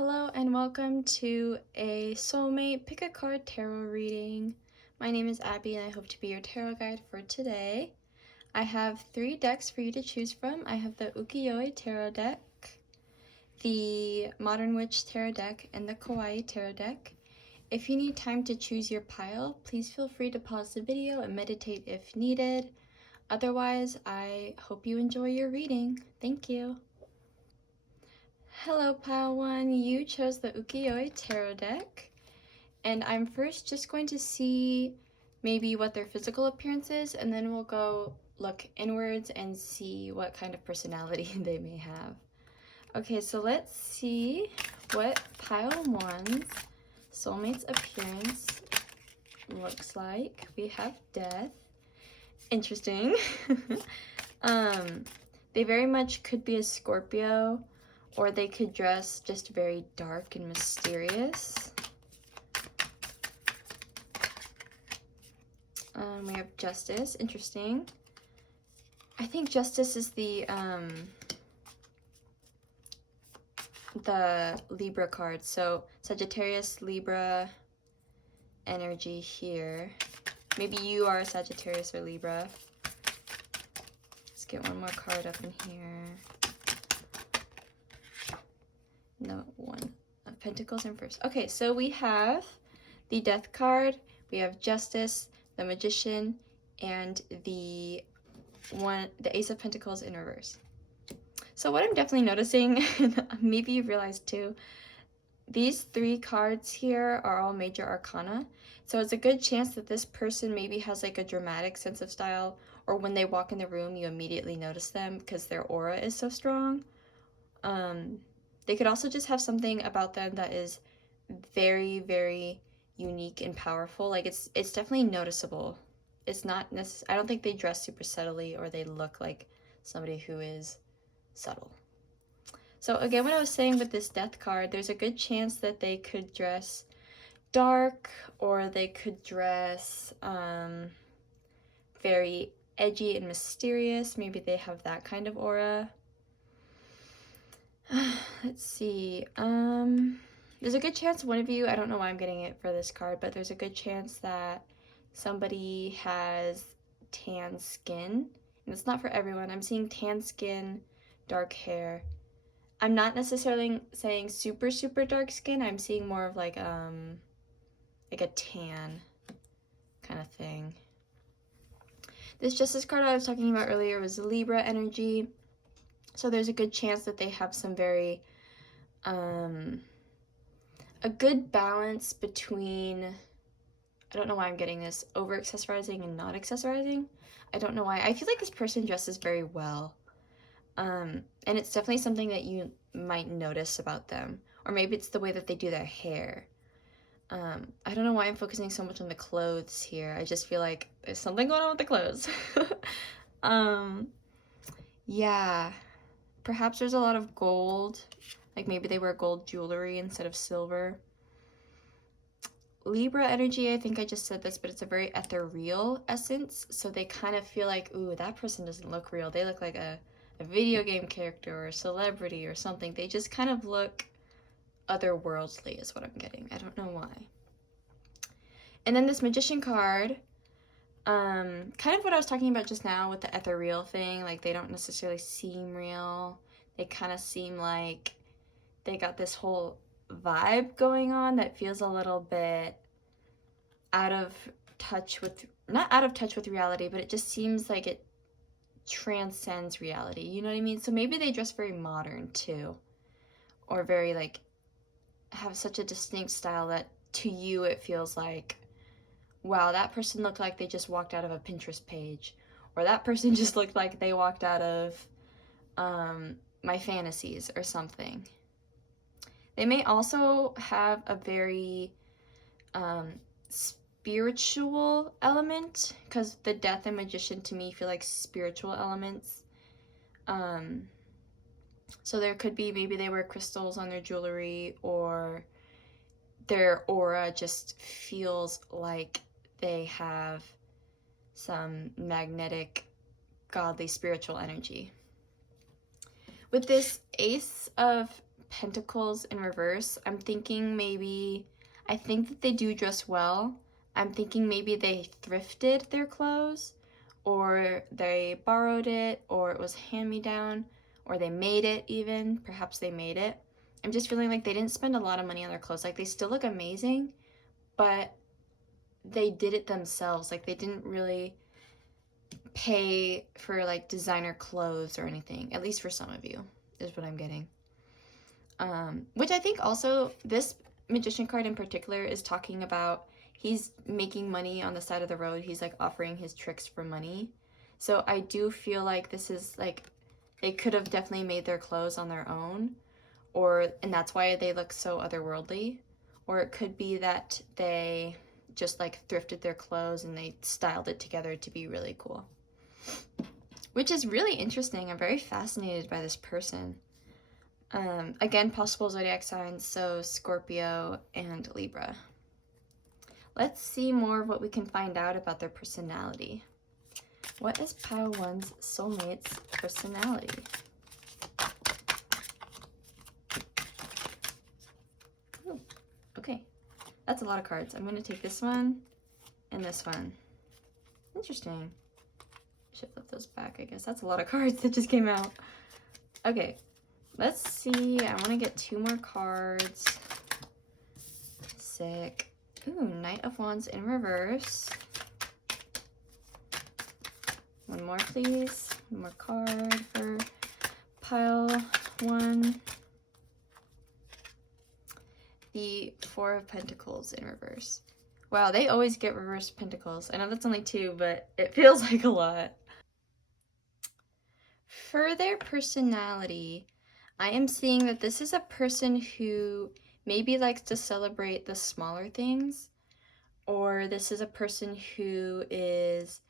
Hello and welcome to a Soulmate Pick a Card Tarot reading. My name is Abby and I hope to be your tarot guide for today. I have 3 decks for you to choose from. I have the Ukiyo-e Tarot deck, the Modern Witch Tarot deck, and the Kawaii Tarot deck. If you need time to choose your pile, please feel free to pause the video and meditate if needed. Otherwise, I hope you enjoy your reading. Thank you. Hello Pile 1, you chose the Ukiyo-e Tarot deck, and I'm first just going to see maybe what their physical appearance is, and then we'll go look inwards and see what kind of personality they may have. Okay, so let's see what Pile 1's soulmate's appearance looks like. We have Death. Interesting. They very much could be a Scorpio, or they could dress just very dark and mysterious. We have Justice. Interesting. I think Justice is the Libra card. So Sagittarius, Libra energy here. Maybe you are a Sagittarius or Libra. Let's get one more card up in here. No, one of Pentacles in first. Okay, so we have the Death card, we have Justice, the Magician, and the Ace of Pentacles in reverse. So what I'm definitely noticing, and maybe you've realized too, these 3 cards here are all major arcana. So it's a good chance that this person maybe has like a dramatic sense of style, or when they walk in the room, you immediately notice them because their aura is so strong. They could also just have something about them that is very, very unique and powerful. Like it's definitely noticeable. It's not I don't think they dress super subtly or they look like somebody who is subtle. So again, what I was saying with this Death card, there's a good chance that they could dress dark, or they could dress very edgy and mysterious. Maybe they have that kind of aura. Let's see. There's a good chance one of you, I don't know why I'm getting it for this card, but there's a good chance that somebody has tan skin. And it's not for everyone. I'm seeing tan skin, dark hair. I'm not necessarily saying super, super dark skin. I'm seeing more of like a tan kind of thing. This Justice card I was talking about earlier was Libra energy. So there's a good chance that they have some very, a good balance between, I don't know why I'm getting this, over-accessorizing and not accessorizing. I don't know why. I feel like this person dresses very well. And it's definitely something that you might notice about them. Or maybe it's the way that they do their hair. I don't know why I'm focusing so much on the clothes here. I just feel like there's something going on with the clothes. Yeah. Perhaps there's a lot of gold, like maybe they wear gold jewelry instead of silver. Libra energy, I think I just said this, but it's a very ethereal essence, so they kind of feel like, ooh, that person doesn't look real. They look like a video game character or a celebrity or something. They just kind of look otherworldly is what I'm getting. I don't know why. And then this Magician card, kind of what I was talking about just now with the ethereal thing, like they don't necessarily seem real. They kind of seem like they got this whole vibe going on that feels a little bit out of touch with, not out of touch with reality, but it just seems like it transcends reality, you know what I mean? So maybe they dress very modern too, or very like, have such a distinct style that to you it feels like, wow, that person looked like they just walked out of a Pinterest page, or that person just looked like they walked out of my fantasies or something. They may also have a very spiritual element, because the Death and Magician to me feel like spiritual elements. So there could be, maybe they wear crystals on their jewelry, or their aura just feels like they have some magnetic, godly, spiritual energy. With this Ace of Pentacles in reverse, I'm thinking maybe, I think that they do dress well. I'm thinking maybe they thrifted their clothes, or they borrowed it, or it was hand-me-down, or they made it even. Perhaps they made it. I'm just feeling like they didn't spend a lot of money on their clothes. Like, they still look amazing, but they did it themselves. Like, they didn't really pay for like designer clothes or anything, at least for some of you, is what I'm getting. Which I think also this magician card in particular is talking about he's making money on the side of the road. He's like offering his tricks for money. So I do feel like this is like, they could have definitely made their clothes on their own, and that's why they look so otherworldly. Or it could be that they just like thrifted their clothes and they styled it together to be really cool. Which is really interesting. I'm very fascinated by this person. Again, possible zodiac signs, so Scorpio and Libra. Let's see more of what we can find out about their personality. What is pile one's soulmate's personality? Ooh, okay, that's a lot of cards. I'm going to take this one and this one. Interesting. Should flip those back, I guess. That's a lot of cards that just came out. Okay, let's see. I want to get 2 more cards. Sick. Ooh, Knight of Wands in reverse. 1 more, please. 1 more card for pile 1. The 4 of Pentacles in reverse. Wow, they always get reverse pentacles. I know that's only 2, but it feels like a lot. For their personality, I am seeing that this is a person who maybe likes to celebrate the smaller things, or this is a person who is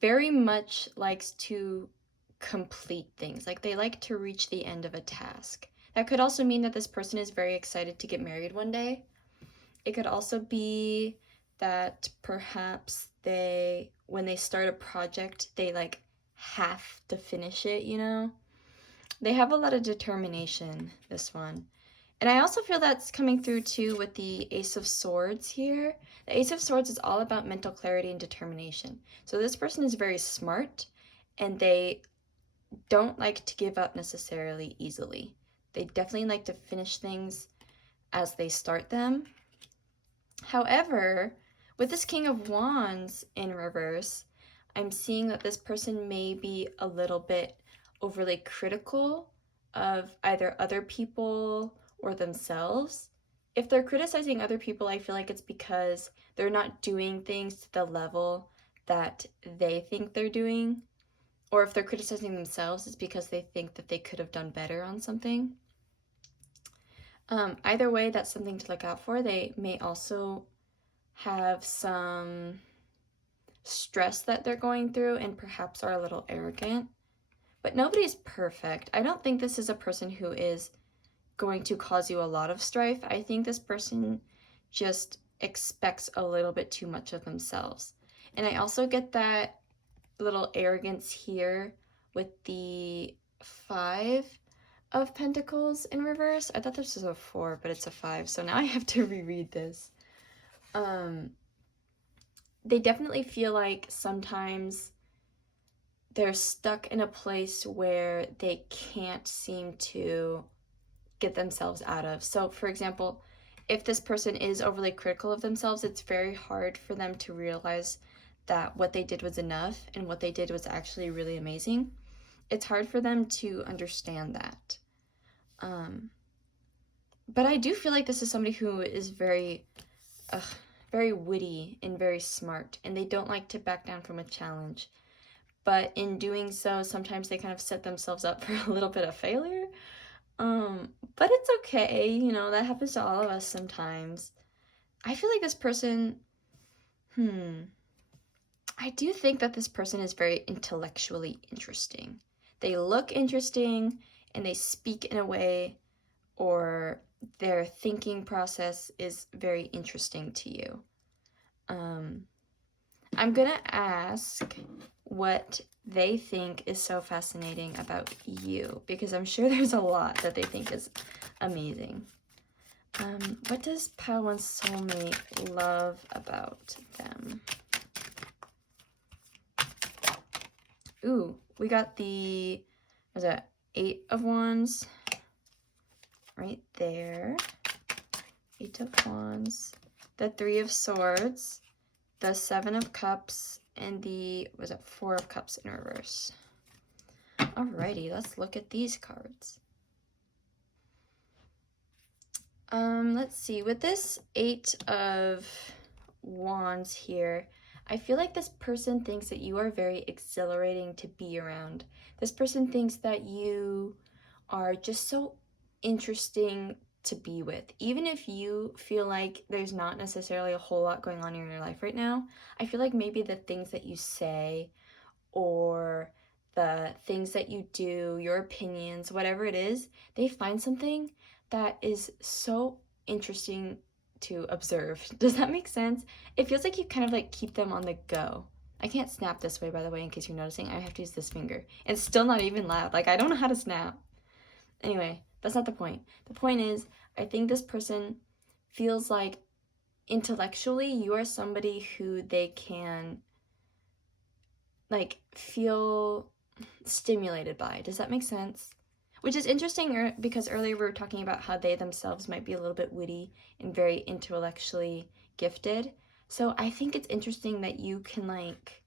very much likes to complete things. Like, they like to reach the end of a task. That could also mean that this person is very excited to get married one day. It could also be that perhaps when they start a project, they like have to finish it, you know? They have a lot of determination, this one. And I also feel that's coming through too with the Ace of Swords here. The Ace of Swords is all about mental clarity and determination. So this person is very smart, and they don't like to give up necessarily easily. They definitely like to finish things as they start them. However, with this King of Wands in reverse, I'm seeing that this person may be a little bit overly critical of either other people or themselves. If they're criticizing other people, I feel like it's because they're not doing things to the level that they think they're doing. Or if they're criticizing themselves, it's because they think that they could have done better on something. Either way, that's something to look out for. They may also have some stress that they're going through and perhaps are a little arrogant. But nobody's perfect. I don't think this is a person who is going to cause you a lot of strife. I think this person just expects a little bit too much of themselves. And I also get that little arrogance here with the 5 of Pentacles in reverse. I thought this was a 4, but it's a 5, so now I have to reread this. They definitely feel like sometimes they're stuck in a place where they can't seem to get themselves out of. So, for example, if this person is overly critical of themselves, it's very hard for them to realize that what they did was enough and what they did was actually really amazing. It's hard for them to understand that. But I do feel like this is somebody who is very witty and very smart, and they don't like to back down from a challenge. But in doing so, sometimes they kind of set themselves up for a little bit of failure. But it's okay, you know, that happens to all of us sometimes. I feel like this person, I do think that this person is very intellectually interesting. They look interesting, and they speak in a way, or their thinking process is very interesting to you. I'm gonna ask, what they think is so fascinating about you, because I'm sure there's a lot that they think is amazing. What does pile one's soulmate love about them? Ooh, we got the, what is that, 8 of Wands right there. 8 of Wands, the 3 of Swords, the 7 of Cups, and the, was it 4 of Cups in reverse. Alrighty, let's look at these cards. Let's see, with this 8 of Wands here, I feel like this person thinks that you are very exhilarating to be around. This person thinks that you are just so interesting to be with. Even if you feel like there's not necessarily a whole lot going on in your life right now, I feel like maybe the things that you say or the things that you do, your opinions, whatever it is, they find something that is so interesting to observe. Does that make sense? It feels like you kind of like keep them on the go. I can't snap this way, by the way, in case you're noticing. I have to use this finger. It's still not even loud. Like, I don't know how to snap. Anyway, that's not the point. The point is, I think this person feels like intellectually you are somebody who they can like feel stimulated by. Does that make sense? Which is interesting because earlier we were talking about how they themselves might be a little bit witty and very intellectually gifted. So I think it's interesting that you can like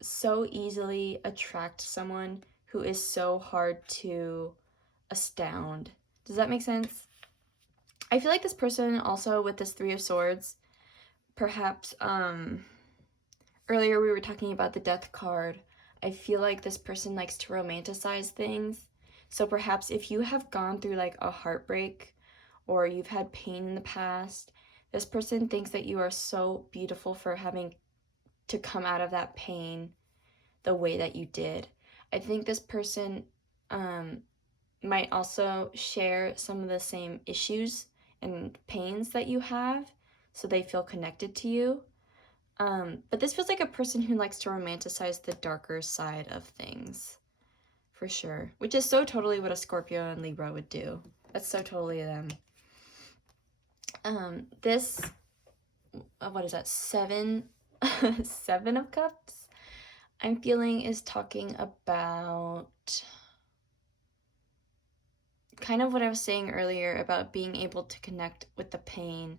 so easily attract someone who is so hard to astound. Does that make sense? I feel like this person also with this 3 of Swords, perhaps earlier we were talking about the Death card. I feel like this person likes to romanticize things. So perhaps if you have gone through like a heartbreak or you've had pain in the past, this person thinks that you are so beautiful for having to come out of that pain the way that you did. I think this person might also share some of the same issues and pains that you have, so they feel connected to you. But this feels like a person who likes to romanticize the darker side of things, for sure. Which is so totally what a Scorpio and Libra would do. That's so totally them. This, what is that, 7 of Cups, I'm feeling is talking about kind of what I was saying earlier about being able to connect with the pain.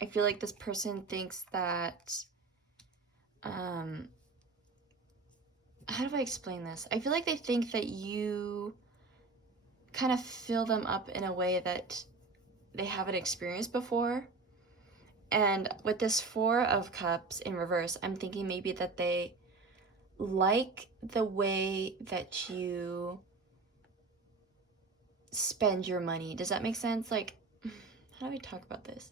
I feel like this person thinks that, how do I explain this? I feel like they think that you kind of fill them up in a way that they haven't experienced before. And with this 4 of Cups in reverse, I'm thinking maybe that they like the way that you spend your money. Does that make sense? Like, how do I talk about this?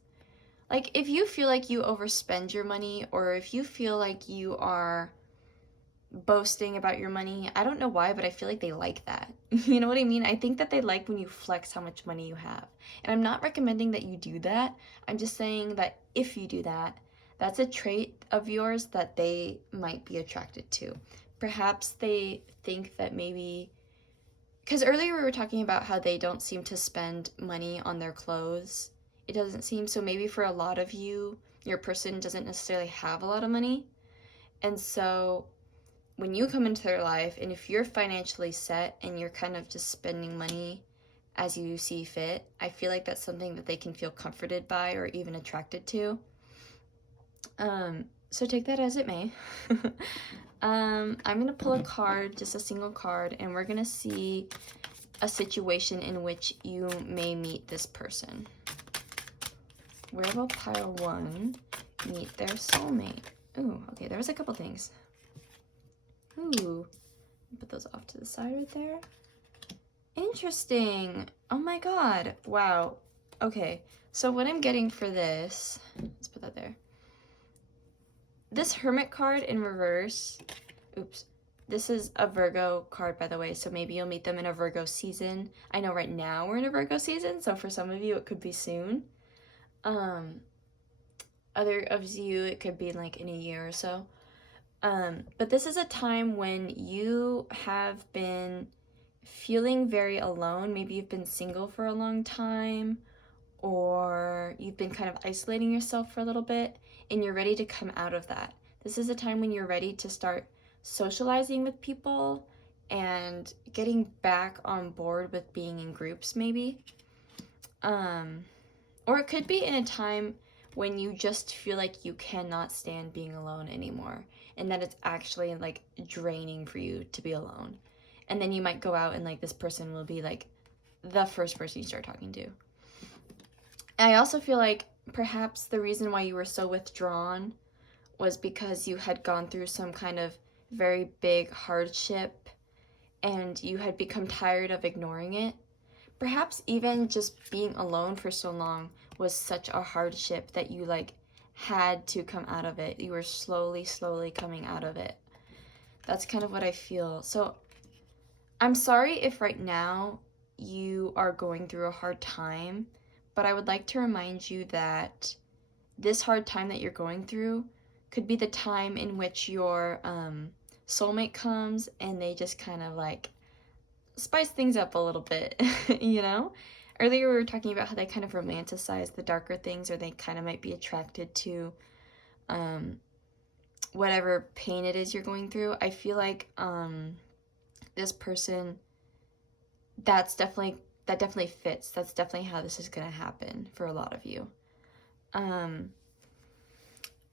Like, if you feel like you overspend your money, or if you feel like you are boasting about your money, I don't know why, but I feel like they like that. You know what I mean? I think that they like when you flex how much money you have. And I'm not recommending that you do that. I'm just saying that if you do that, that's a trait of yours that they might be attracted to. Perhaps they think that maybe, because earlier we were talking about how they don't seem to spend money on their clothes. It doesn't seem, so maybe for a lot of you, your person doesn't necessarily have a lot of money. And so when you come into their life, and if you're financially set and you're kind of just spending money as you see fit, I feel like that's something that they can feel comforted by or even attracted to. So take that as it may. I'm gonna pull a card, just a single card, and we're gonna see a situation in which you may meet this person. Where will pile 1 meet their soulmate? Ooh, okay, there was a couple things. Ooh, put those off to the side right there. Interesting. Oh my god. Wow. Okay, so what I'm getting for this, let's put that there. This Hermit card in reverse, oops, this is a Virgo card, by the way, so maybe you'll meet them in a Virgo season. I know right now we're in a Virgo season, so for some of you it could be soon. Other of you, it could be like in a year or so. But this is a time when you have been feeling very alone. Maybe you've been single for a long time, or you've been kind of isolating yourself for a little bit, and you're ready to come out of that. This is a time when you're ready to start socializing with people and getting back on board with being in groups, maybe. Or it could be in a time when you just feel like you cannot stand being alone anymore, and that it's actually like draining for you to be alone. And then you might go out and like this person will be like the first person you start talking to. And I also feel like perhaps the reason why you were so withdrawn was because you had gone through some kind of very big hardship and you had become tired of ignoring it. Perhaps even just being alone for so long was such a hardship that you like had to come out of it. You were slowly coming out of it. That's kind of what I feel. So I'm sorry if right now you are going through a hard time, but I would like to remind you that this hard time that you're going through could be the time in which your soulmate comes and they just kind of like spice things up a little bit, you know? Earlier we were talking about how they kind of romanticize the darker things, or they kind of might be attracted to whatever pain it is you're going through. I feel like this person, that definitely fits. That's definitely how this is gonna happen for a lot of you.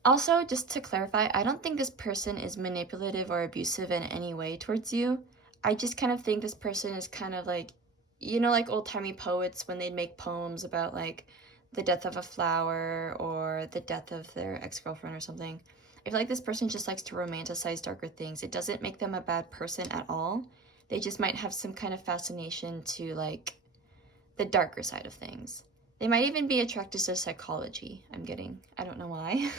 Also, just to clarify, I don't think this person is manipulative or abusive in any way towards you. I just kind of think this person is kind of like, you know, like old-timey poets when they'd make poems about like the death of a flower or the death of their ex-girlfriend or something. I feel like this person just likes to romanticize darker things. It doesn't make them a bad person at all. They just might have some kind of fascination to like the darker side of things. They might even be attracted to psychology, I don't know why.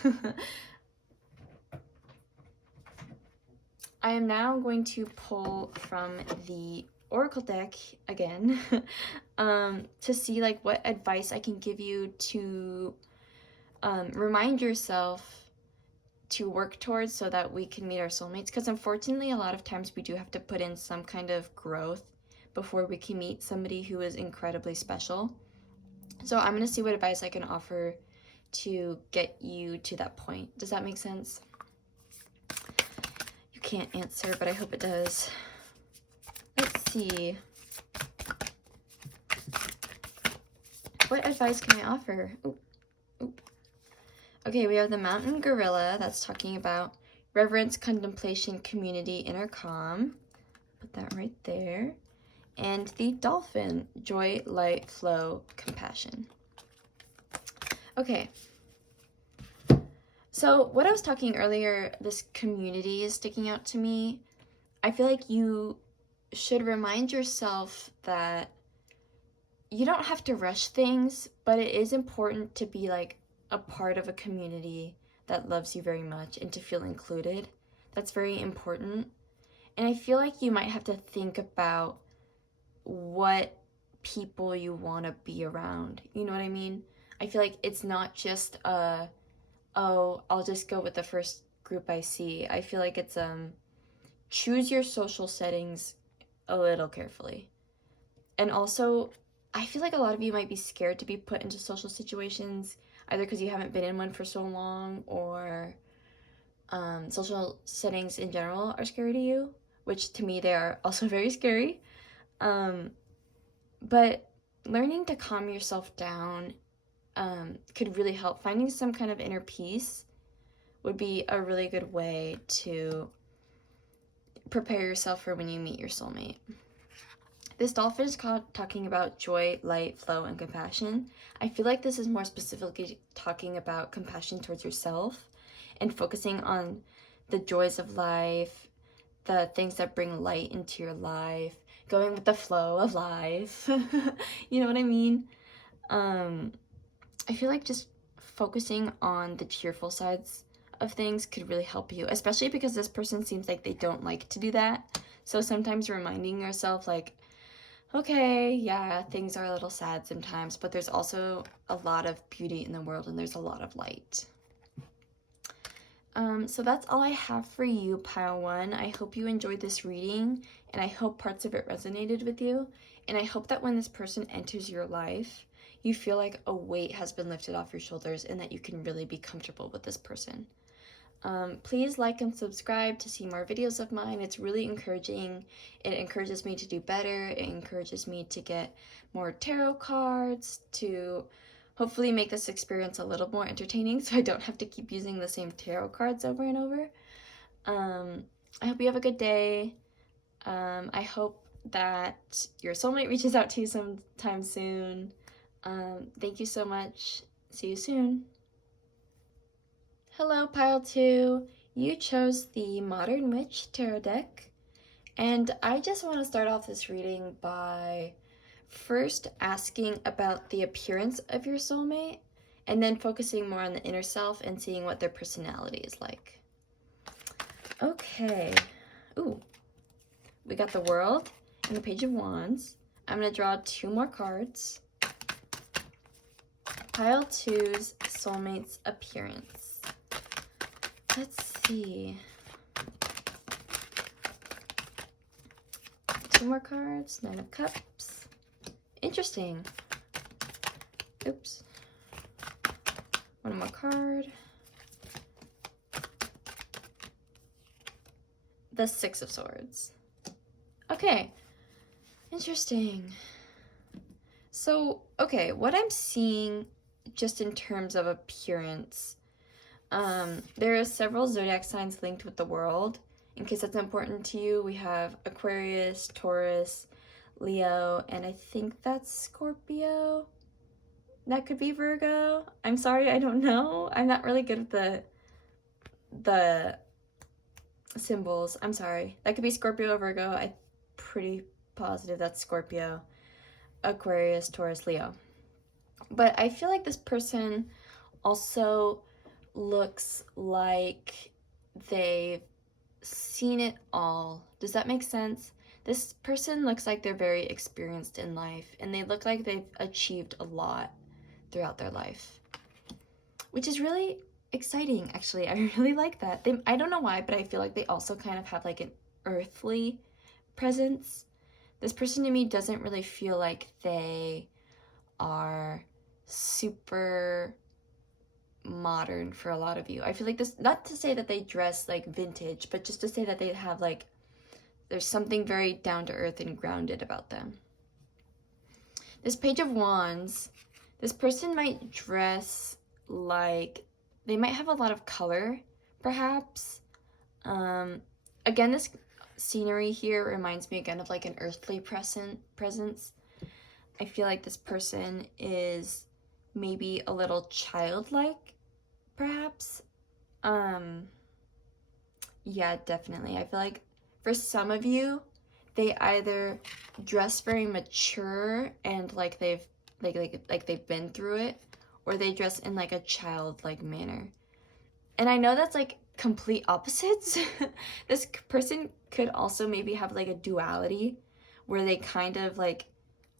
I am now going to pull from the Oracle deck again to see like what advice I can give you to remind yourself to work towards so that we can meet our soulmates. Because unfortunately, a lot of times we do have to put in some kind of growth before we can meet somebody who is incredibly special. So I'm going to see what advice I can offer to get you to that point. Does that make sense? You can't answer, but I hope it does. Let's see. What advice can I offer? Oop. Okay, we have the mountain gorilla. That's talking about reverence, contemplation, community, inner calm. Put that right there. And the dolphin, joy, light, flow, compassion. Okay. So what I was talking earlier, this community is sticking out to me. I feel like you should remind yourself that you don't have to rush things, but it is important to be like a part of a community that loves you very much and to feel included. That's very important. And I feel like you might have to think about what people you want to be around. You know what I mean? I feel like it's not just oh, I'll just go with the first group I see. I feel like it's choose your social settings a little carefully. And also, I feel like a lot of you might be scared to be put into social situations, either because you haven't been in one for so long, or social settings in general are scary to you, which to me they are also very scary. But learning to calm yourself down could really help. Finding some kind of inner peace would be a really good way to prepare yourself for when you meet your soulmate. This dolphin is talking about joy, light, flow, and compassion. I feel like this is more specifically talking about compassion towards yourself and focusing on the joys of life, the things that bring light into your life, going with the flow of life. You know what I mean? I feel like just focusing on the cheerful sides of things could really help you, especially because this person seems like they don't like to do that. So sometimes reminding yourself like, okay, yeah, things are a little sad sometimes, but there's also a lot of beauty in the world and there's a lot of light. So that's all I have for you, Pile 1. I hope you enjoyed this reading, and I hope parts of it resonated with you. And I hope that when this person enters your life, you feel like a weight has been lifted off your shoulders and that you can really be comfortable with this person. Please like and subscribe to see more videos of mine. It's really encouraging. It encourages me to do better. It encourages me to get more tarot cards, to hopefully make this experience a little more entertaining so I don't have to keep using the same tarot cards over and over. I hope you have a good day. I hope that your soulmate reaches out to you sometime soon. Thank you so much. See you soon. Hello, Pile 2. You chose the Modern Witch Tarot deck, and I just want to start off this reading by first asking about the appearance of your soulmate, and then focusing more on the inner self and seeing what their personality is like. Okay. Ooh. We got the World and the Page of Wands. I'm going to draw 2 more cards. Pile 2's soulmate's appearance. Let's see. 2 more cards. 9 of Cups. Interesting. Oops. 1 more card. The 6 of Swords. Okay. Interesting. So, okay, what I'm seeing just in terms of appearance, there are several zodiac signs linked with the World. In case that's important to you, we have Aquarius, Taurus, Leo, and I think that's Scorpio. That could be Virgo. I'm sorry, I don't know. I'm not really good at the symbols. I'm sorry. That could be Scorpio or Virgo. I'm pretty positive that's Scorpio, Aquarius, Taurus, Leo. But I feel like this person also looks like they've seen it all. Does that make sense? This person looks like they're very experienced in life, and they look like they've achieved a lot throughout their life, which is really exciting, actually. I really like that. I don't know why, but I feel like they also kind of have like an earthly presence. This person to me doesn't really feel like they are super modern for a lot of you. I feel like this, not to say that they dress like vintage, but just to say that they have like, there's something very down to earth and grounded about them. This Page of Wands, this person might dress like, they might have a lot of color, perhaps. Again, this scenery here reminds me again of like an earthly presence. I feel like this person is maybe a little childlike, perhaps. Yeah, definitely. I feel like for some of you, they either dress very mature and like they've they've been through it, or they dress in like a childlike manner. And I know that's like complete opposites. This person could also maybe have like a duality where they kind of like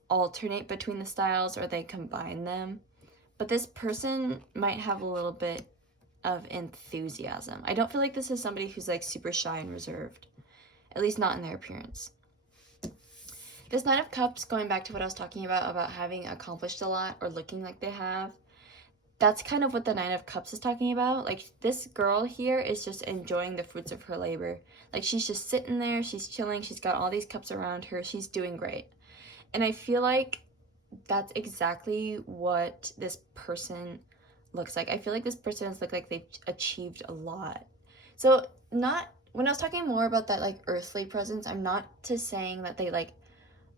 alternate between the styles or they combine them. But this person might have a little bit of enthusiasm. I don't feel like this is somebody who's like super shy and reserved, at least not in their appearance. This Nine of Cups, going back to what I was talking about having accomplished a lot or looking like they have, that's kind of what the Nine of Cups is talking about. Like, this girl here is just enjoying the fruits of her labor. Like, she's just sitting there, she's chilling, she's got all these cups around her, she's doing great. And I feel like that's exactly what this person looks like. I feel like this person has looked like they've achieved a lot. So, not, when I was talking more about that, like, earthly presence, I'm not to saying that they, like,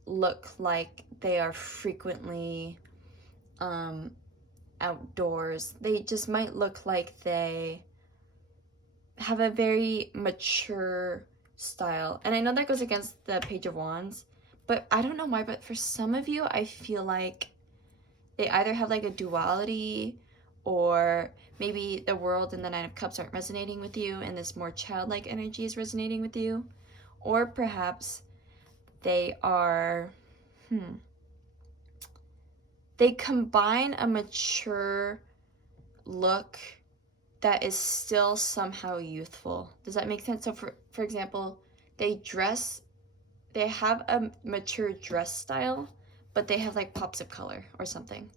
look like they are frequently, outdoors. They just might look like they have a very mature style. And I know that goes against the Page of Wands, but I don't know why, but for some of you, I feel like they either have like a duality, or maybe the World and the Nine of Cups aren't resonating with you and this more childlike energy is resonating with you. Or perhaps they are, they combine a mature look that is still somehow youthful. Does that make sense? So for example, they have a mature dress style, but they have like pops of color or something.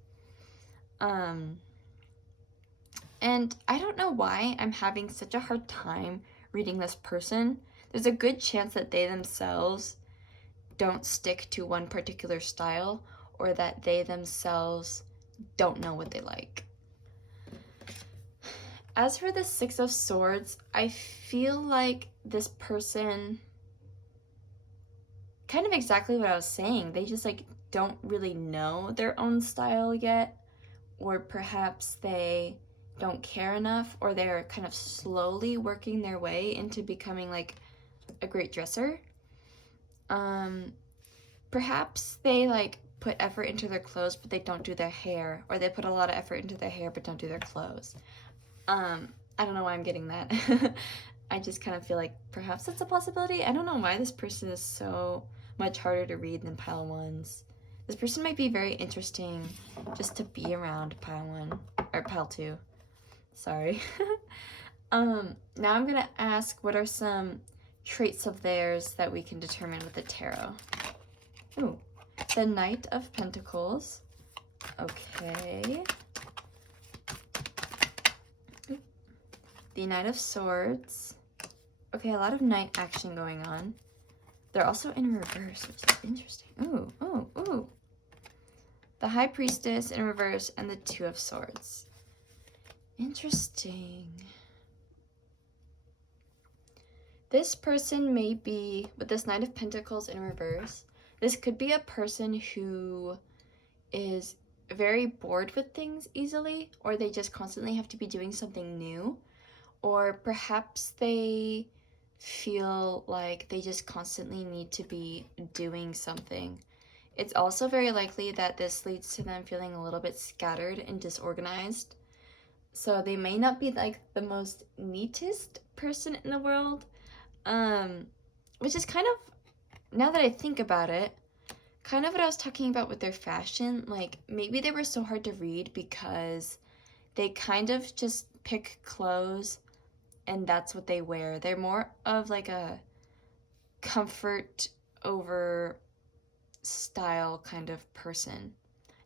And I don't know why I'm having such a hard time reading this person. There's a good chance that they themselves don't stick to one particular style, or that they themselves don't know what they like. As for the Six of Swords, I feel like this person, kind of exactly what I was saying, they just like don't really know their own style yet, or perhaps they don't care enough, or they're kind of slowly working their way into becoming like a great dresser. Perhaps they like put effort into their clothes, but they don't do their hair, or they put a lot of effort into their hair but don't do their clothes. I don't know why I'm getting that. I just kind of feel like perhaps that's a possibility. I don't know why this person is so much harder to read than pile ones. This person might be very interesting just to be around pile one, or pile two. Sorry. Now I'm gonna ask, what are some traits of theirs that we can determine with the tarot? Ooh, the Knight of Pentacles. Okay. The Knight of Swords. Okay, a lot of knight action going on. They're also in reverse, which is interesting. Ooh, ooh, ooh. The High Priestess in reverse and the Two of Swords. Interesting. This person may be, with this Knight of Pentacles in reverse, this could be a person who is very bored with things easily, or they just constantly have to be doing something new, or perhaps they feel like they just constantly need to be doing something. It's also very likely that this leads to them feeling a little bit scattered and disorganized. So they may not be like the most neatest person in the world, which is kind of, now that I think about it, kind of what I was talking about with their fashion. Like, maybe they were so hard to read because they kind of just pick clothes and that's what they wear. They're more of like a comfort over style kind of person.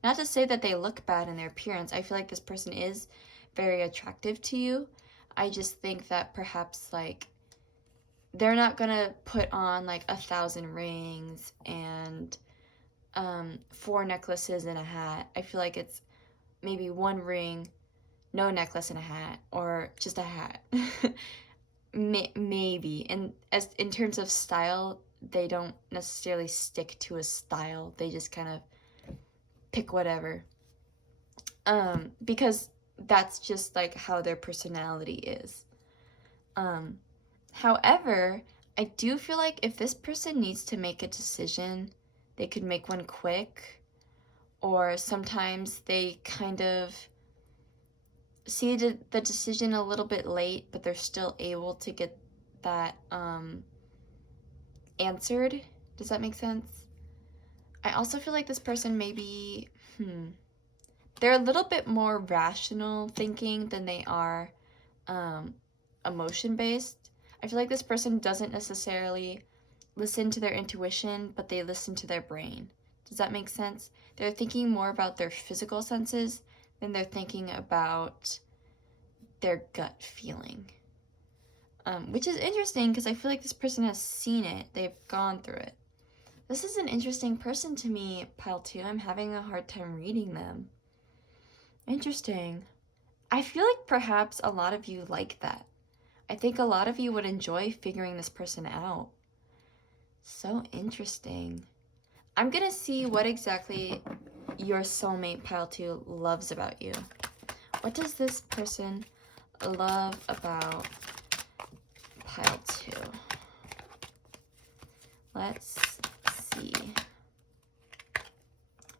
Not to say that they look bad in their appearance. I feel like this person is very attractive to you. I just think that perhaps like they're not gonna put on like 1,000 rings and 4 necklaces and a hat. I feel like it's maybe 1 ring, no necklace and a hat, or just a hat. Maybe. And as in terms of style, they don't necessarily stick to a style. They just kind of pick whatever. Because that's just like how their personality is. However, I do feel like if this person needs to make a decision, they could make one quick, or sometimes they kind of see the decision a little bit late, but they're still able to get that answered. Does that make sense? I also feel like this person maybe, they're a little bit more rational thinking than they are emotion-based. I feel like this person doesn't necessarily listen to their intuition, but they listen to their brain. Does that make sense? They're thinking more about their physical senses than they're thinking about their gut feeling. Which is interesting because I feel like this person has seen it. They've gone through it. This is an interesting person to me, Pile 2. I'm having a hard time reading them. Interesting. I feel like perhaps a lot of you like that. I think a lot of you would enjoy figuring this person out. So interesting. I'm gonna see what exactly your soulmate, Pile 2, loves about you. What does this person love about Pile 2? Let's see.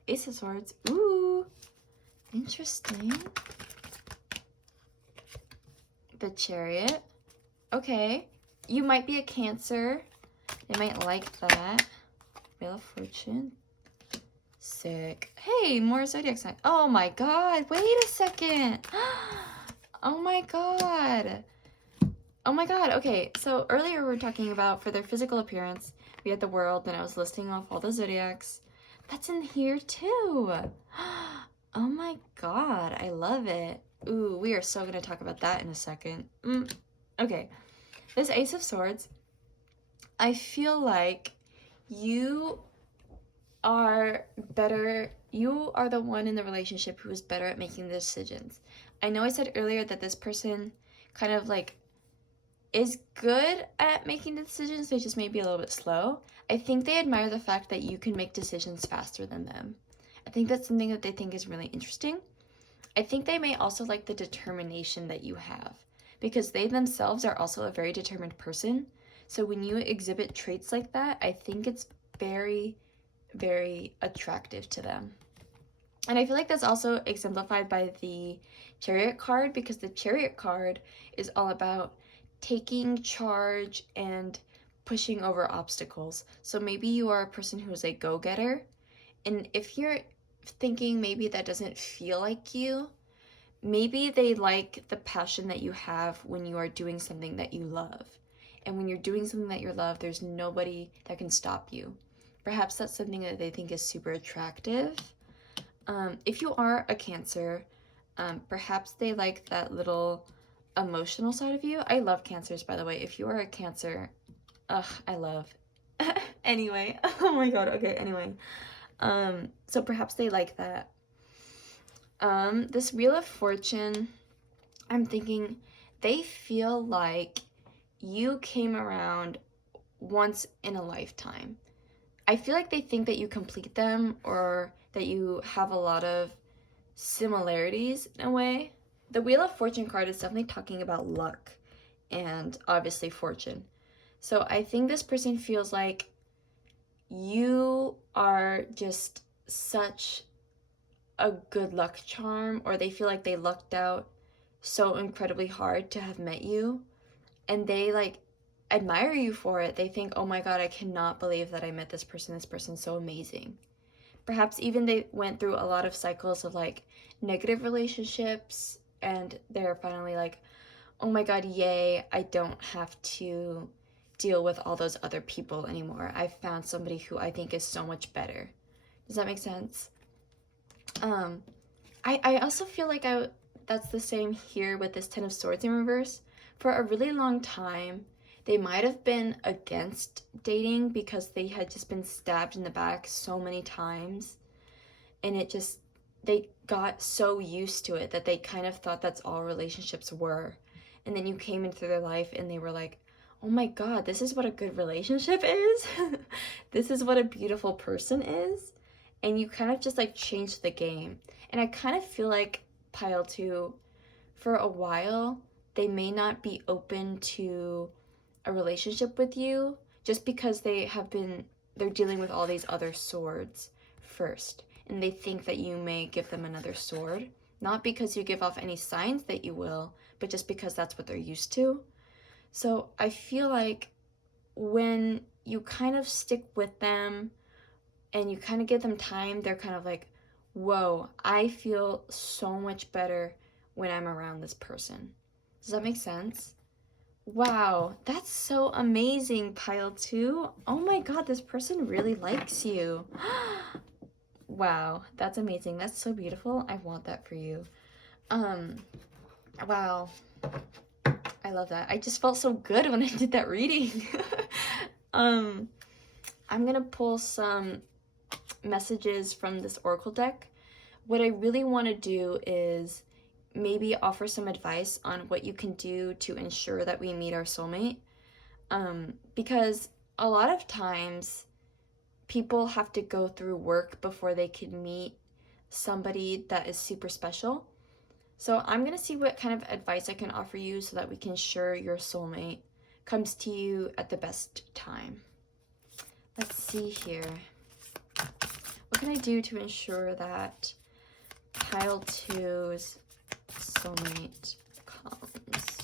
Ace of Swords. Ooh, interesting. The Chariot. Okay. You might be a Cancer. They might like that. Wheel of Fortune. Sick. Hey, more zodiac sign. Oh my god, wait a second. Oh my god. Oh my god. Okay, so earlier we were talking about for their physical appearance, we had the world, and I was listing off all the zodiacs. That's in here too. Oh my god, I love it. Ooh, we are so going to talk about that in a second. Okay, this Ace of Swords, I feel like you are better, you are the one in the relationship who is better at making the decisions. I know I said earlier that this person kind of like is good at making the decisions, they just may be a little bit slow. I think they admire the fact that you can make decisions faster than them. I think that's something that they think is really interesting. I think they may also like the determination that you have, because they themselves are also a very determined person. So when you exhibit traits like that, I think it's very, very attractive to them. And I feel like that's also exemplified by the Chariot card, because the Chariot card is all about taking charge and pushing over obstacles. So maybe you are a person who is a go-getter, and if you're thinking maybe that doesn't feel like you, maybe they like the passion that you have when you are doing something that you love. And when you're doing something that you love, there's nobody that can stop you. Perhaps that's something that they think is super attractive. If you are a Cancer, perhaps they like that little emotional side of you. I love Cancers, by the way. If you are a Cancer, I love. Anyway, oh my god, okay, anyway. So perhaps they like that. This Wheel of Fortune, I'm thinking they feel like you came around once in a lifetime. I feel like they think that you complete them, or that you have a lot of similarities in a way. The Wheel of Fortune card is definitely talking about luck and obviously fortune. So I think this person feels like you are just such a good luck charm, or they feel like they lucked out so incredibly hard to have met you, and they like admire you for it. They think, oh my god, I cannot believe that I met this person's so amazing. Perhaps even they went through a lot of cycles of like negative relationships, and they're finally like, oh my god, yay, I don't have to deal with all those other people anymore. I found somebody who I think is so much better. Does that make sense? I also feel like that's the same here with this Ten of Swords in reverse. For a really long time, they might have been against dating because they had just been stabbed in the back so many times, and they got so used to it that they kind of thought that's all relationships were. And then you came into their life and they were like, oh my god, this is what a good relationship is. This is what a beautiful person is. And you kind of just like changed the game. And I kind of feel like Pile 2, for a while, they may not be open to a relationship with you just because they're dealing with all these other swords first. And they think that you may give them another sword. Not because you give off any signs that you will, but just because that's what they're used to. So I feel like when you kind of stick with them and you kind of give them time, they're kind of like, whoa, I feel so much better when I'm around this person. Does that make sense? Wow, that's so amazing, Pile 2. Oh my god, this person really likes you. Wow, that's amazing. That's so beautiful. I want that for you. Wow. I love that. I just felt so good when I did that reading. I'm gonna pull some messages from this oracle deck. What I really want to do is maybe offer some advice on what you can do to ensure that we meet our soulmate. Because a lot of times people have to go through work before they can meet somebody that is super special. So I'm going to see what kind of advice I can offer you so that we can ensure your soulmate comes to you at the best time. Let's see here. What can I do to ensure that Pile 2's soulmate comes?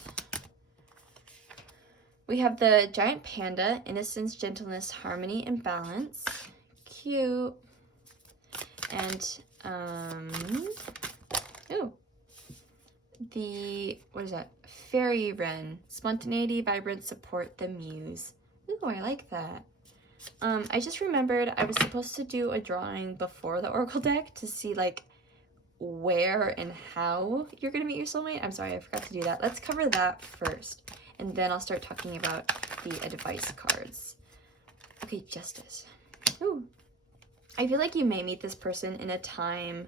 We have the giant panda, innocence, gentleness, harmony, and balance. Cute. And, ooh. the, what is that? Fairy Wren. Spontaneity, vibrance, support the muse. Ooh, I like that. I just remembered I was supposed to do a drawing before the Oracle deck to see like where and how you're gonna meet your soulmate. I'm sorry, I forgot to do that. Let's cover that first, and then I'll start talking about the advice cards. Okay, Justice. Ooh. I feel like you may meet this person in a time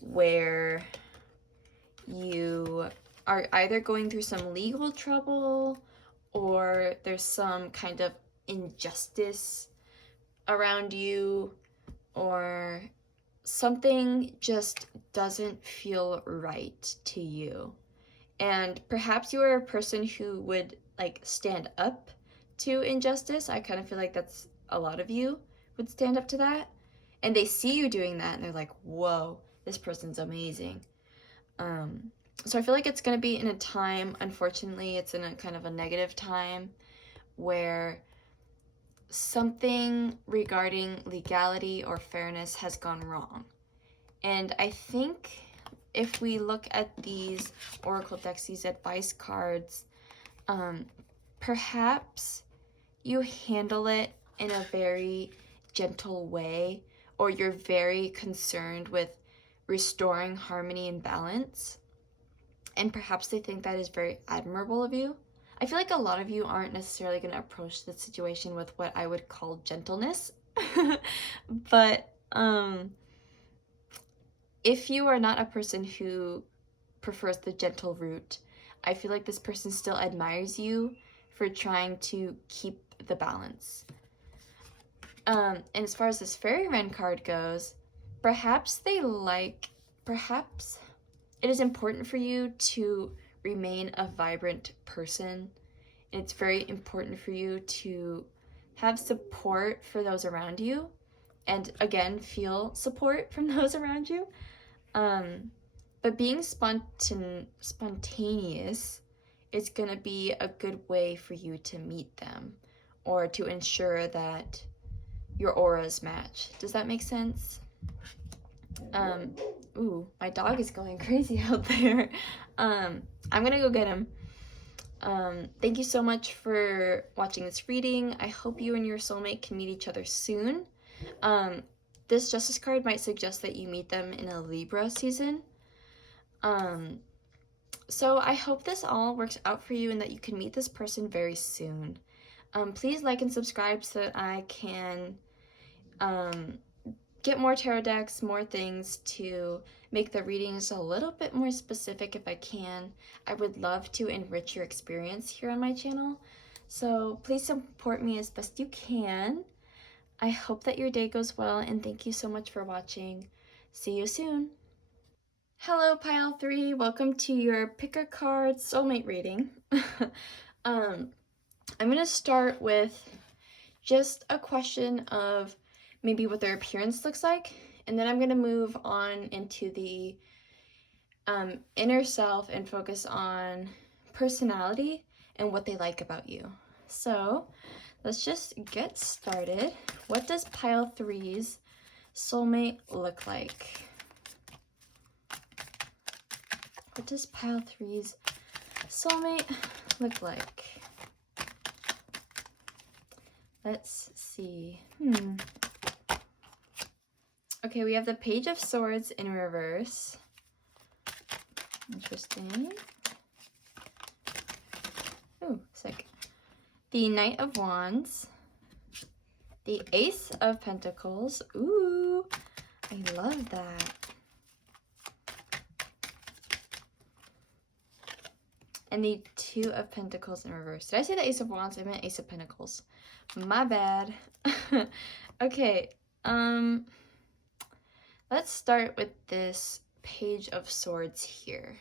where you are either going through some legal trouble or there's some kind of injustice around you, or something just doesn't feel right to you. And perhaps you are a person who would like stand up to injustice. I kind of feel like that's a lot of you would stand up to that. And they see you doing that and they're like, whoa, this person's amazing. So I feel like it's going to be in a time, unfortunately, it's in a kind of a negative time where something regarding legality or fairness has gone wrong. And I think if we look at these Oracle decks, these advice cards, perhaps you handle it in a very gentle way, or you're very concerned with restoring harmony and balance. And perhaps they think that is very admirable of you. I feel like a lot of you aren't necessarily going to approach the situation with what I would call gentleness. But if you are not a person who prefers the gentle route, I feel like this person still admires you for trying to keep the balance. And as far as this Fairy Wren card goes, perhaps it is important for you to remain a vibrant person. And it's very important for you to have support for those around you. And again, feel support from those around you. But being spontaneous is going to be a good way for you to meet them, or to ensure that your auras match. Does that make sense? Ooh, my dog is going crazy out there. I'm gonna go get him. Thank you so much for watching this reading. I hope you and your soulmate can meet each other soon. This Justice card might suggest that you meet them in a Libra season. So I hope this all works out for you and that you can meet this person very soon. Please like and subscribe so that I can get more tarot decks, more things to make the readings a little bit more specific if I can. I would love to enrich your experience here on my channel. So please support me as best you can. I hope that your day goes well, and thank you so much for watching. See you soon. Hello, Pile 3. Welcome to your Pick a Card Soulmate reading. I'm going to start with just a question of maybe what their appearance looks like, and then I'm going to move on into the inner self and focus on personality and what they like about you. So let's just get started. What does Pile 3's soulmate look like? What does Pile 3's soulmate look like? Let's see. Okay, we have the Page of Swords in reverse. Interesting. Ooh, sick. The Knight of Wands. The Ace of Pentacles. Ooh, I love that. And the Two of Pentacles in reverse. Did I say the Ace of Wands? I meant Ace of Pentacles. My bad. Okay, let's start with this Page of Swords here.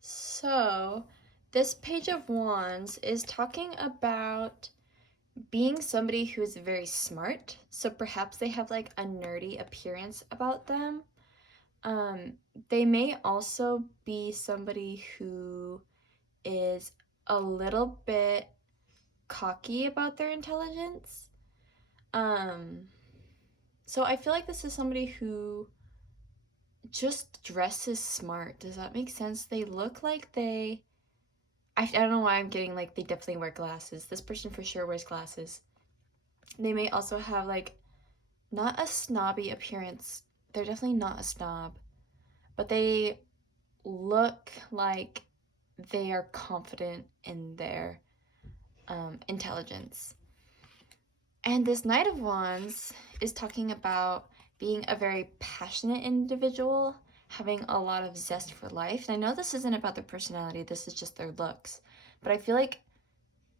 So, this Page of Wands is talking about being somebody who is very smart. So perhaps they have like a nerdy appearance about them. They may also be somebody who is a little bit cocky about their intelligence. So I feel like this is somebody who just dresses smart. Does that make sense? They look like I don't know why I'm getting like they definitely wear glasses. This person for sure wears glasses. They may also have like not a snobby appearance. They're definitely not a snob, but they look like they are confident in their intelligence. And this Knight of Wands is talking about being a very passionate individual, having a lot of zest for life. And I know this isn't about their personality, this is just their looks. But I feel like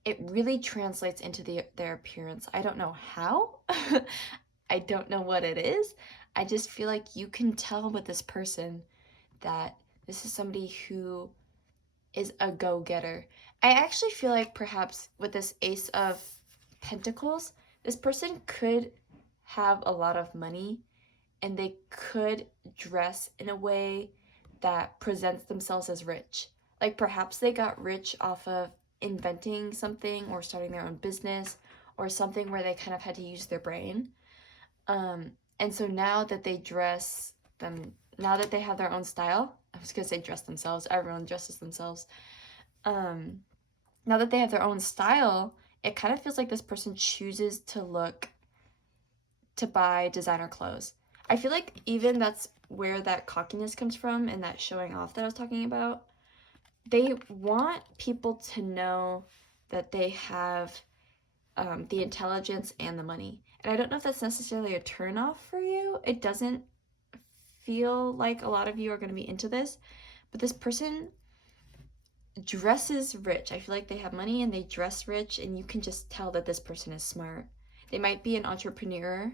it really translates into their appearance. I don't know how. I don't know what it is. I just feel like you can tell with this person that this is somebody who is a go-getter. I actually feel like perhaps with this Ace of Pentacles, this person could have a lot of money and they could dress in a way that presents themselves as rich. Like perhaps they got rich off of inventing something or starting their own business or something where they kind of had to use their brain. And so now that they now that they have their own style, I was gonna say dress themselves, everyone dresses themselves. Now that they have their own style, it kind of feels like this person chooses to buy designer clothes. I feel like even that's where that cockiness comes from and that showing off that I was talking about. They want people to know that they have the intelligence and the money. And I don't know if that's necessarily a turnoff for you. It doesn't feel like a lot of you are going to be into this, but this person dresses rich. I feel like they have money and they dress rich, and you can just tell that this person is smart. They might be an entrepreneur,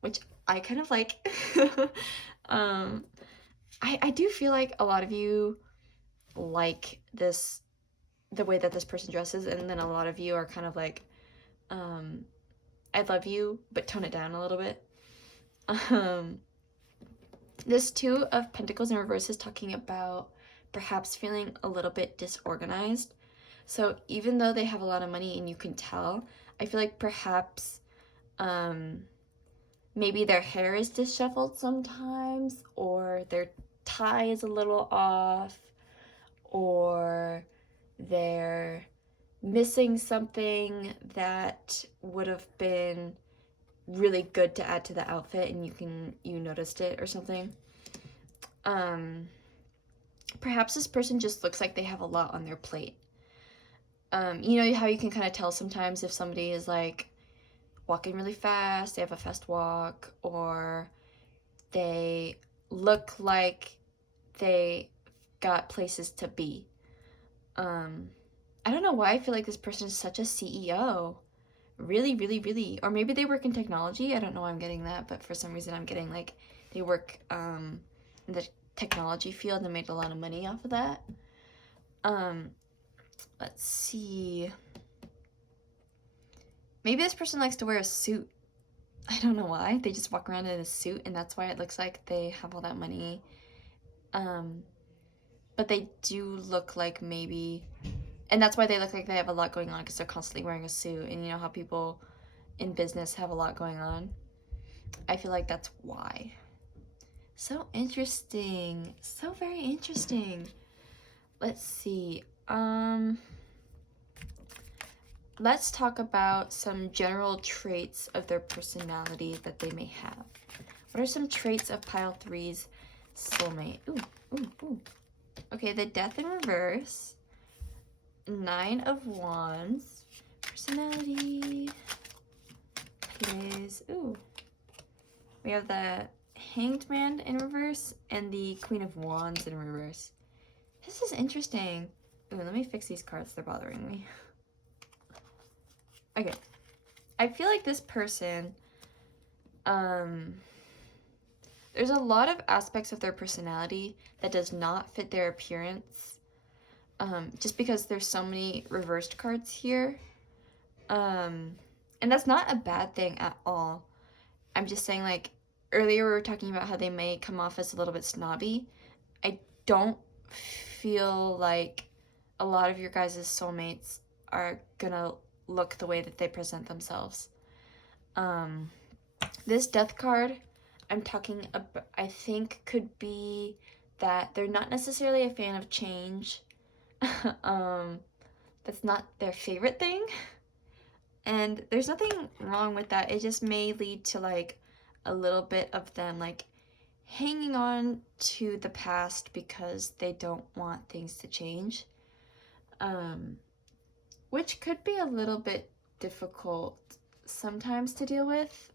which I kind of like. I do feel like a lot of you like this, the way that this person dresses, and then a lot of you are kind of like, I love you, but tone it down a little bit. This Two of Pentacles in reverse is talking about perhaps feeling a little bit disorganized. So even though they have a lot of money and you can tell, I feel like perhaps maybe their hair is disheveled sometimes, or their tie is a little off, or they're missing something that would have been really good to add to the outfit and you noticed it or something. Perhaps this person just looks like they have a lot on their plate. You know how you can kind of tell sometimes if somebody is like walking really fast, they have a fast walk, or they look like they got places to be. I don't know why I feel like this person is such a CEO. Really, really, really. Or maybe they work in technology. I don't know why I'm getting that, but for some reason I'm getting like they work in the technology field and made a lot of money off of that. Let's see. Maybe this person likes to wear a suit. I don't know why. They just walk around in a suit and that's why it looks like they have all that money. But they do look like maybe, and that's why they look like they have a lot going on, because they're constantly wearing a suit, and you know how people in business have a lot going on. I feel like that's why. So interesting. So very interesting. Let's see. Let's talk about some general traits of their personality that they may have. What are some traits of pile three's soulmate? Ooh. Okay, the Death in reverse. Nine of Wands. Personality is, we have the Hanged Man in reverse and the Queen of Wands in reverse. This is interesting. Ooh, let me fix these cards, they're bothering me. Okay. I feel like this person, there's a lot of aspects of their personality that does not fit their appearance. Just because there's so many reversed cards here. And that's not a bad thing at all. I'm just saying, like, earlier we were talking about how they may come off as a little bit snobby. I don't feel like a lot of your guys' soulmates are gonna look the way that they present themselves. This Death card, I'm talking about, I think could be that they're not necessarily a fan of change. um, that's not their favorite thing. And there's nothing wrong with that. It just may lead to like a little bit of them like hanging on to the past because they don't want things to change. Which could be a little bit difficult sometimes to deal with.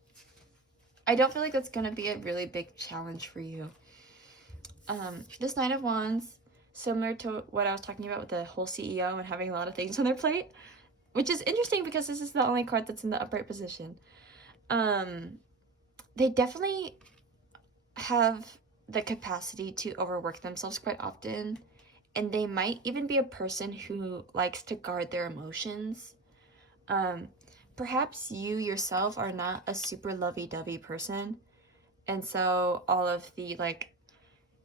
I don't feel like that's going to be a really big challenge for you. This Nine of Wands, similar to what I was talking about with the whole CEO and having a lot of things on their plate, which is interesting because this is the only card that's in the upright position. They definitely have the capacity to overwork themselves quite often, and they might even be a person who likes to guard their emotions. Perhaps you yourself are not a super lovey-dovey person, and so all of the like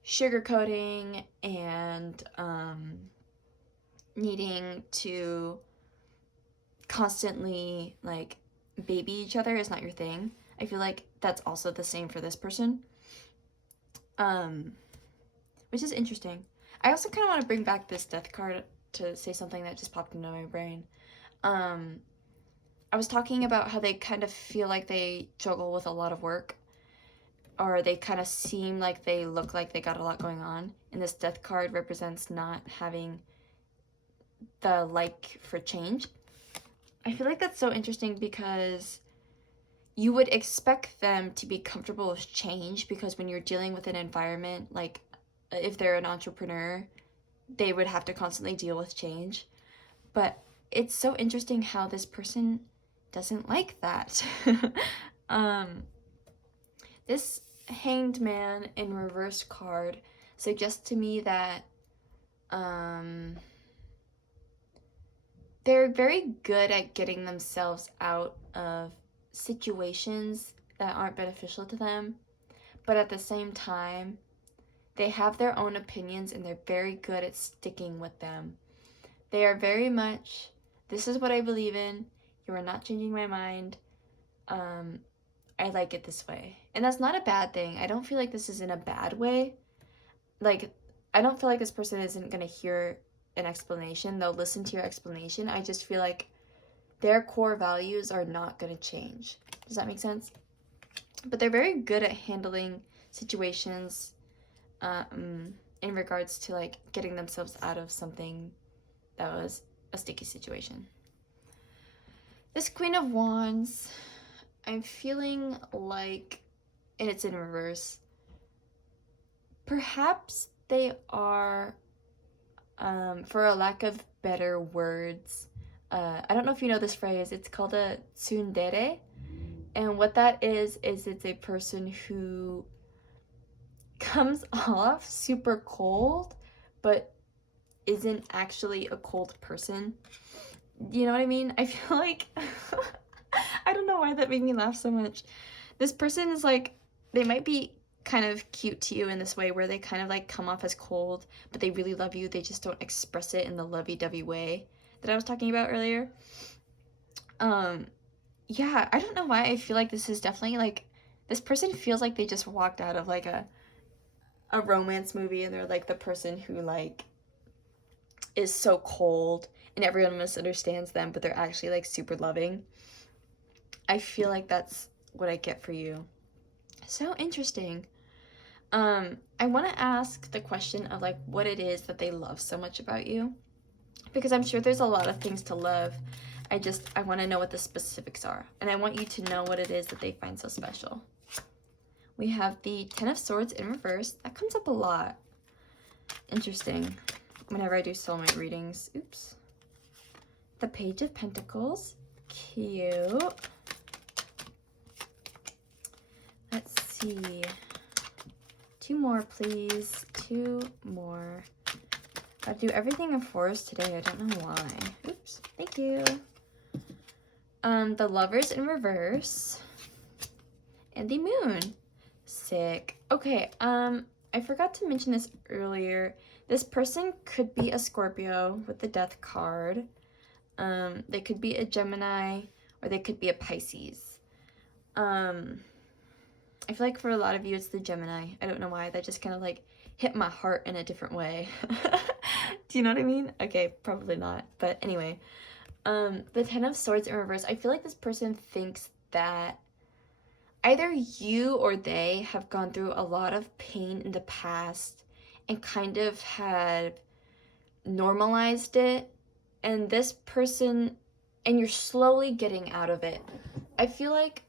sugarcoating and needing to constantly like baby each other is not your thing. I feel like that's also the same for this person. Which is interesting. I also kind of want to bring back this death card to say something that just popped into my brain. I was talking about how they kind of feel like they juggle with a lot of work, or they kind of seem like they look like they got a lot going on. And this death card represents not having the like for change. I feel like that's so interesting because you would expect them to be comfortable with change, because when you're dealing with an environment, like if they're an entrepreneur, they would have to constantly deal with change. But it's so interesting how this person doesn't like that. This Hanged Man in reverse card suggests to me that they're very good at getting themselves out of situations that aren't beneficial to them, but at the same time, they have their own opinions and they're very good at sticking with them. They are very much, this is what I believe in, you are not changing my mind, I like it this way. And that's not a bad thing. I don't feel like this is in a bad way. Like, I don't feel like this person isn't gonna hear an explanation. They'll listen to your explanation. I just feel like their core values are not gonna change. Does that make sense? But they're very good at handling situations in regards to like getting themselves out of something that was a sticky situation. This Queen of Wands, I'm feeling like, and it's in reverse, perhaps they are, for a lack of better words, I don't know if you know this phrase, it's called a tsundere. And what that is it's a person who comes off super cold, but isn't actually a cold person. You know what I mean? I feel like, I don't know why that made me laugh so much. This person is like, they might be kind of cute to you in this way where they kind of like come off as cold, but they really love you. They just don't express it in the lovey-dovey way that I was talking about earlier. Yeah, I don't know why I feel like this is definitely like, this person feels like they just walked out of like a romance movie and they're like the person who like is so cold and everyone misunderstands them, but they're actually like super loving. I feel like that's what I get for you. So interesting. I want to ask the question of like what it is that they love so much about you, because I'm sure there's a lot of things to love. I want to know what the specifics are, and I want you to know what it is that they find so special. We have the Ten of Swords in reverse. That comes up a lot. Interesting. Whenever I do soulmate readings. Oops. The Page of Pentacles. Cute. Let's see. 2 more, please. 2 more. I do everything in fours today. I don't know why. Oops. Thank you. The Lovers in reverse. And the Moon. Sick. Okay, I forgot to mention this earlier. This person could be a Scorpio with the Death card. They could be a Gemini, or they could be a Pisces. I feel like for a lot of you, it's the Gemini. I don't know why. That just kind of like hit my heart in a different way. Do you know what I mean? Okay, probably not. But anyway, the Ten of Swords in reverse. I feel like this person thinks that either you or they have gone through a lot of pain in the past and kind of had normalized it, and this person, and you're slowly getting out of it. I feel like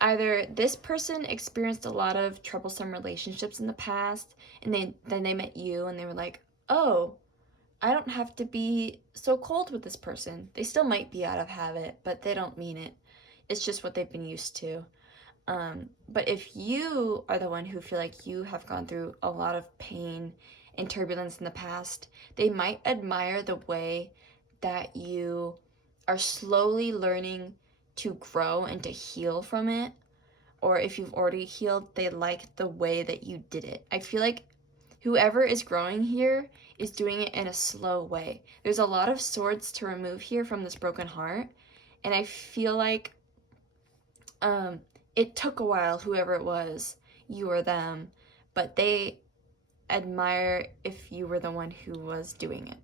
either this person experienced a lot of troublesome relationships in the past, and then they met you and they were like, oh, I don't have to be so cold with this person. They still might be out of habit, but they don't mean it. It's just what they've been used to. But if you are the one who feel like you have gone through a lot of pain and turbulence in the past, they might admire the way that you are slowly learning to grow and to heal from it. Or if you've already healed, they like the way that you did it. I feel like whoever is growing here is doing it in a slow way. There's a lot of swords to remove here from this broken heart, and I feel like it took a while, whoever it was, you or them, but they admire if you were the one who was doing it.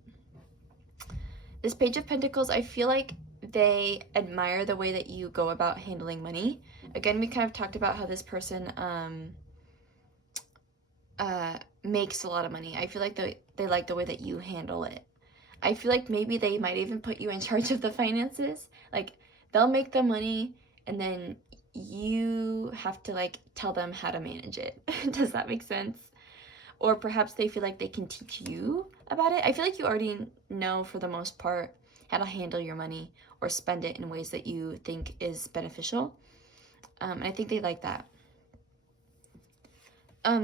This Page of Pentacles, I feel like they admire the way that you go about handling money. Again, we kind of talked about how this person makes a lot of money. I feel like they like the way that you handle it. I feel like maybe they might even put you in charge of the finances. Like, they'll make the money and then you have to like tell them how to manage it. Does that make sense? Or perhaps they feel like they can teach you about it. I feel like you already know for the most part how to handle your money or spend it in ways that you think is beneficial. And I think they like that.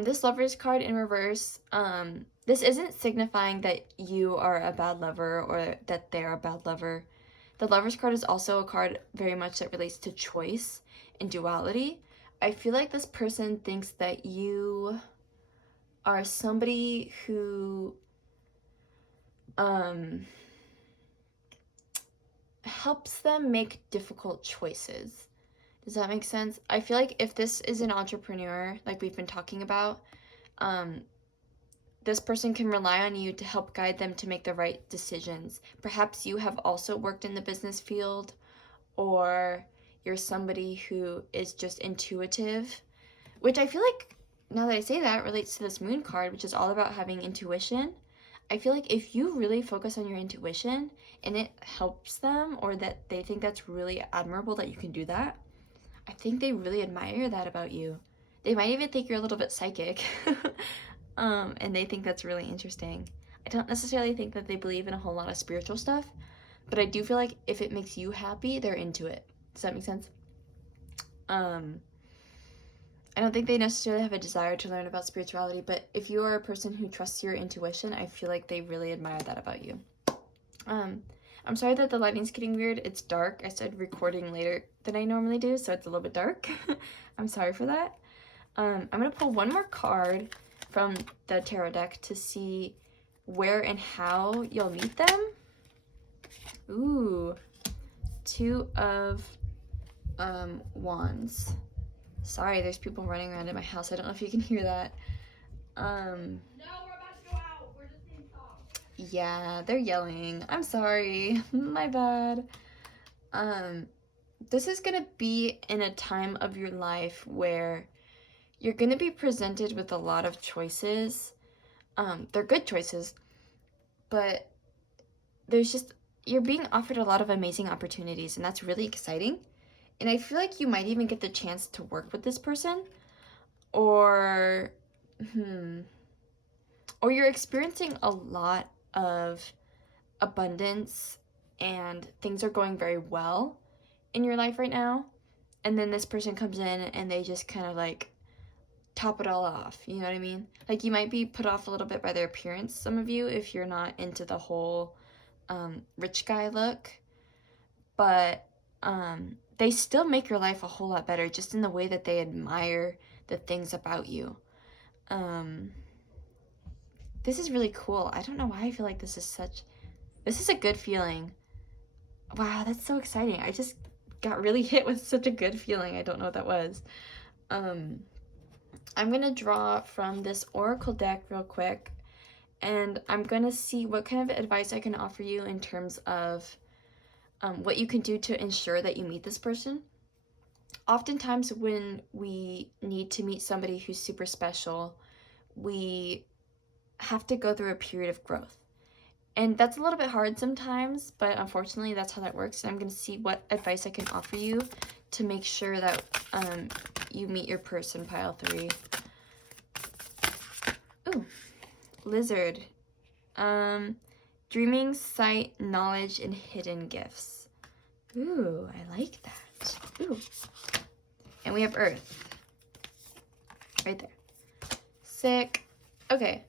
This Lovers card in reverse, this isn't signifying that you are a bad lover or that they're a bad lover. The Lovers card is also a card very much that relates to choice and duality. I feel like this person thinks that you are somebody who helps them make difficult choices. Does that make sense? I feel like if this is an entrepreneur, like we've been talking about, this person can rely on you to help guide them to make the right decisions. Perhaps you have also worked in the business field, or you're somebody who is just intuitive, which I feel like, now that I say that, relates to this Moon card, which is all about having intuition. I feel like if you really focus on your intuition and it helps them, or that they think that's really admirable that you can do that, I think they really admire that about you. They might even think you're a little bit psychic. And they think that's really interesting. I don't necessarily think that they believe in a whole lot of spiritual stuff, but I do feel like if it makes you happy, they're into it. Does that make sense? I don't think they necessarily have a desire to learn about spirituality, but if you are a person who trusts your intuition, I feel like they really admire that about you. I'm sorry that the lighting's getting weird. It's dark. I started recording later than I normally do, so it's a little bit dark. I'm sorry for that. I'm going to pull one more card from the tarot deck to see where and how you'll meet them. Ooh, Two of Wands. Sorry, there's people running around in my house. I don't know if you can hear that. No, we're about to go out. We're just being talk. Yeah, they're yelling. I'm sorry. My bad. This is gonna be in a time of your life where you're gonna be presented with a lot of choices. They're good choices, but you're being offered a lot of amazing opportunities, and that's really exciting. And I feel like you might even get the chance to work with this person, or you're experiencing a lot of abundance and things are going very well in your life right now. And then this person comes in and they just kind of like top it all off. You know what I mean? Like, you might be put off a little bit by their appearance, some of you, if you're not into the whole rich guy look. But they still make your life a whole lot better just in the way that they admire the things about you. This is really cool. I don't know why I feel like this is a good feeling. Wow, that's so exciting. I just got really hit with such a good feeling. I don't know what that was. I'm gonna draw from this oracle deck real quick, and I'm gonna see what kind of advice I can offer you in terms of what you can do to ensure that you meet this person. Oftentimes, when we need to meet somebody who's super special, we have to go through a period of growth. And that's a little bit hard sometimes, but unfortunately, that's how that works. And I'm going to see what advice I can offer you to make sure that you meet your person, pile 3. Ooh, lizard. Dreaming, sight, knowledge, and hidden gifts. Ooh, I like that. Ooh. And we have earth. Right there. Sick. Okay.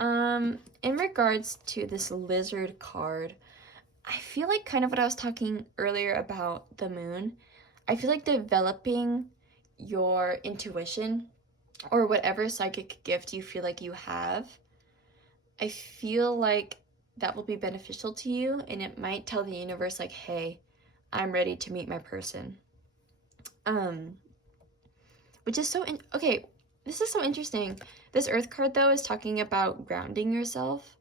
In regards to this lizard card, I feel like kind of what I was talking earlier about the moon. I feel like developing your intuition or whatever psychic gift you feel like you have, I feel like that will be beneficial to you, and it might tell the universe like, hey, I'm ready to meet my person. Which is okay, this is so interesting. This earth card though is talking about grounding yourself.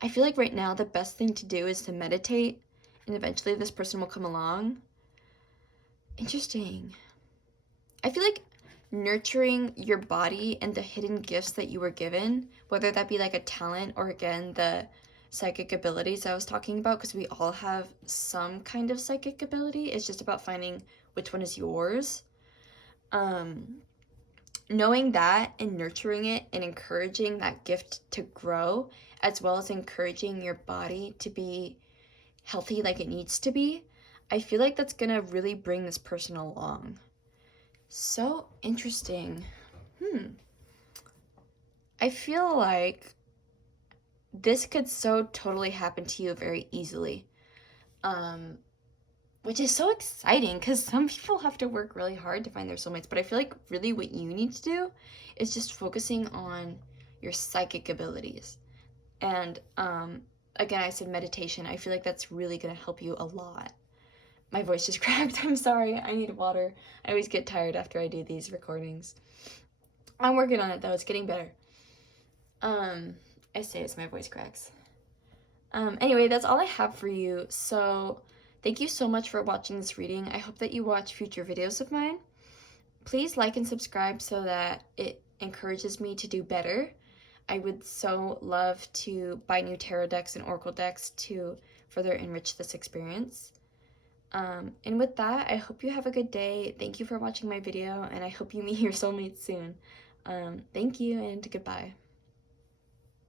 I feel like right now the best thing to do is to meditate, and eventually this person will come along. Interesting. I feel like nurturing your body and the hidden gifts that you were given, whether that be like a talent or again the psychic abilities I was talking about, because we all have some kind of psychic ability. It's just about finding which one is yours. Knowing that and nurturing it and encouraging that gift to grow, as well as encouraging your body to be healthy like it needs to be, I feel like that's gonna really bring this person along. So interesting. I feel like this could so totally happen to you very easily. Which is so exciting because some people have to work really hard to find their soulmates, but I feel like really what you need to do is just focusing on your psychic abilities. And again, I said meditation. I feel like that's really going to help you a lot. My voice just cracked. I'm sorry. I need water. I always get tired after I do these recordings. I'm working on it though. It's getting better. I say as my voice cracks. Anyway, that's all I have for you. So thank you so much for watching this reading. I hope that you watch future videos of mine. Please like and subscribe so that it encourages me to do better. I would so love to buy new tarot decks and oracle decks to further enrich this experience. And with that, I hope you have a good day. Thank you for watching my video, and I hope you meet your soulmate soon. Thank you, and goodbye.